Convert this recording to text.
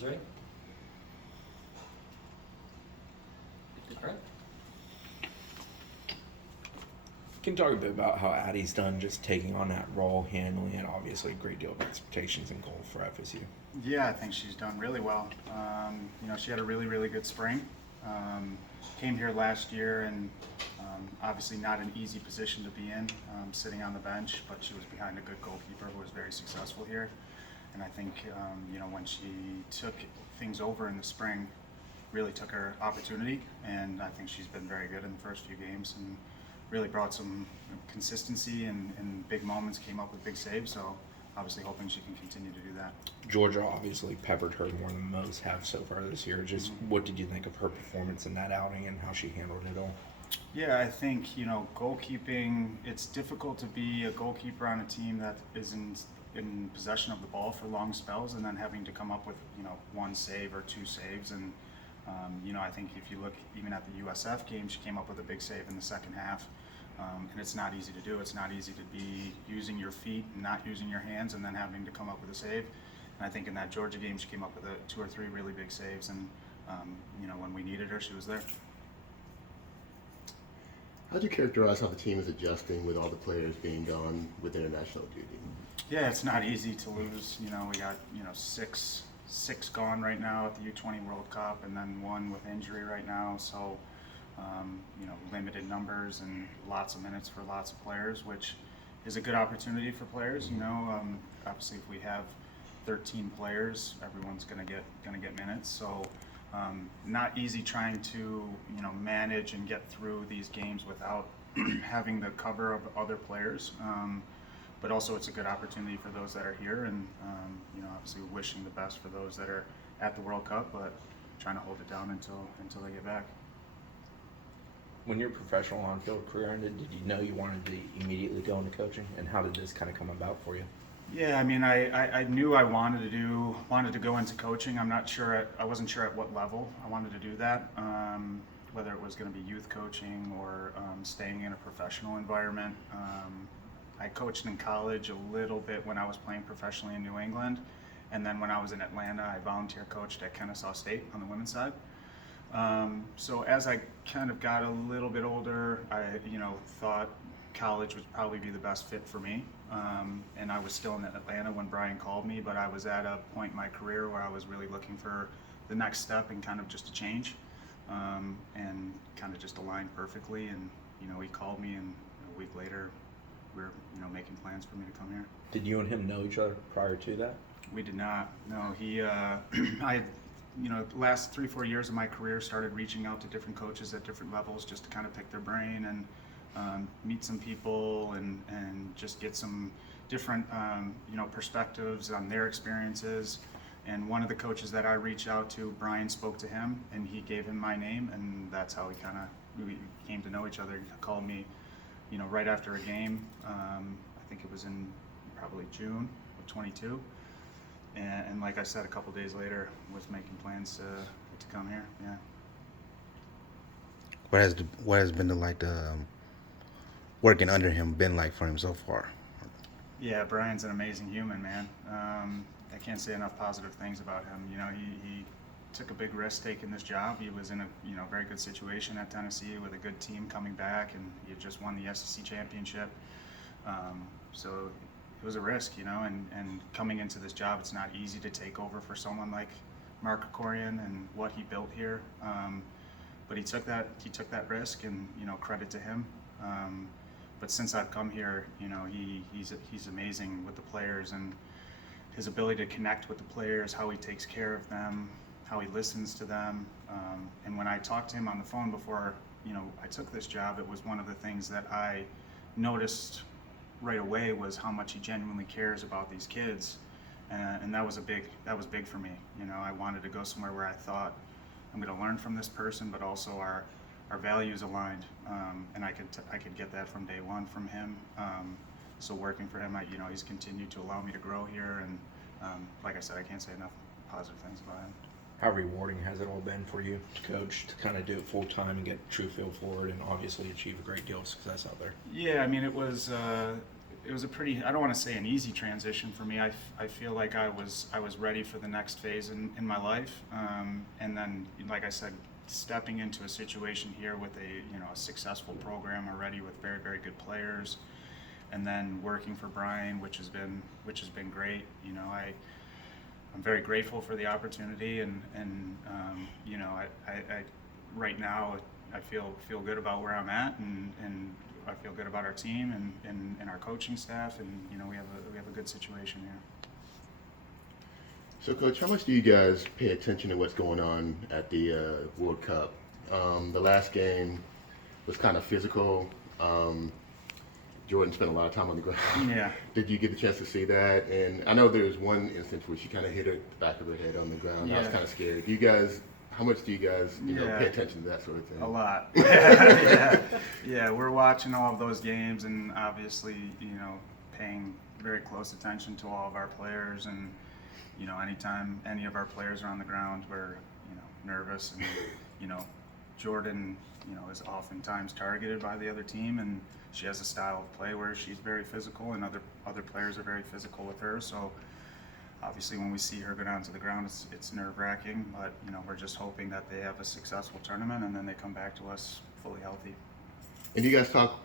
Everyone's ready? All right. Can you talk a bit about how Addie's done just taking on that role, handling it? Obviously, a great deal of expectations and goal for FSU. Yeah, I think she's done really well. She had a really, really good spring. Came here last year and obviously not an easy position to be in, sitting on the bench, but she was behind a good goalkeeper who was very successful here. And I think, when she took things over in the spring, really took her opportunity, and I think she's been very good in the first few games and really brought some consistency and in big moments, came up with big saves, so obviously hoping she can continue to do that. Georgia obviously peppered her more than most have so far this year. Just what did you think of her performance in that outing and how she handled it all? Yeah, I think, goalkeeping, it's difficult to be a goalkeeper on a team that isn't in possession of the ball for long spells and then having to come up with, one save or two saves. And, I think if you look even at the USF game, she came up with a big save in the second half. And it's not easy to do. It's not easy to be using your feet and not using your hands and then having to come up with a save. And I think in that Georgia game, she came up with two or three really big saves. And, when we needed her, she was there. How do you characterize how the team is adjusting with all the players being gone with international duty? Yeah, it's not easy to lose. We got, six gone right now at the U20 World Cup, and then one with injury right now. So, limited numbers and lots of minutes for lots of players, which is a good opportunity for players. Obviously, if we have 13 players, everyone's gonna get minutes. So, not easy trying to manage and get through these games without having the cover of other players. But also it's a good opportunity for those that are here, and obviously wishing the best for those that are at the World Cup, but trying to hold it down until they get back. When your professional on-field career ended, did you know you wanted to immediately go into coaching, and how did this kind of come about for you? Yeah, I mean, I knew I wanted to go into coaching. I wasn't sure at what level I wanted to do that. Whether it was going to be youth coaching or staying in a professional environment. I coached in college a little bit when I was playing professionally in New England, and then when I was in Atlanta, I volunteer coached at Kennesaw State on the women's side. So as I kind of got a little bit older, I thought college would probably be the best fit for me. And I was still in Atlanta when Brian called me, but I was at a point in my career where I was really looking for the next step and kind of just a change, and kind of just aligned perfectly. And he called me, and a week later we're making plans for me to come here. Did you and him know each other prior to that? We did not. No, he I last 3-4 years of my career started reaching out to different coaches at different levels just to kind of pick their brain and meet some people and just get some different perspectives on their experiences. And one of the coaches that I reached out to, Brian spoke to him and he gave him my name, and that's how we came to know each other. He called me right after a game. I think it was in probably June of 22. And like I said, a couple days later, was making plans to come here. Yeah. What has been the working under him been like for him so far? Yeah, Brian's an amazing human, man. I can't say enough positive things about him. He took a big risk taking this job. He was in a very good situation at Tennessee with a good team coming back, and he had just won the SEC championship. So it was a risk, and coming into this job, it's not easy to take over for someone like Mark Krikorian and what he built here. But he took that risk, and credit to him. But since I've come here, he's amazing with the players, and his ability to connect with the players, how he takes care of them, how he listens to them. And when I talked to him on the phone before, I took this job, it was one of the things that I noticed right away was how much he genuinely cares about these kids, and that was big for me. I wanted to go somewhere where I thought I'm going to learn from this person, but also our values aligned, and I could get that from day one from him. So working for him, he's continued to allow me to grow here, and like I said, I can't say enough positive things about him. How rewarding has it all been for you to coach, to kind of do it full time and get true feel for it, and obviously achieve a great deal of success out there? Yeah, I mean, it was a pretty, I don't want to say an easy transition for me. I feel like I was ready for the next phase in my life, and then, like I said, stepping into a situation here with a successful program already with very, very good players, and then working for Brian, which has been great. I'm very grateful for the opportunity, and I right now I feel good about where I'm at, and I feel good about our team and our coaching staff, and we have a good situation here. So, Coach, how much do you guys pay attention to what's going on at the World Cup? The last game was kind of physical. Jordan spent a lot of time on the ground. Yeah. Did you get the chance to see that? And I know there was one instance where she kind of hit the back of her head on the ground. I was Yeah. kind of scared. How much do you guys, pay attention to that sort of thing? A lot. Yeah, we're watching all of those games, and obviously, paying very close attention to all of our players, and anytime any of our players are on the ground, we're nervous, and Jordan is oftentimes targeted by the other team, and she has a style of play where she's very physical, and other players are very physical with her. So obviously, when we see her go down to the ground, it's nerve-wracking, but we're just hoping that they have a successful tournament and then they come back to us fully healthy. And you guys talk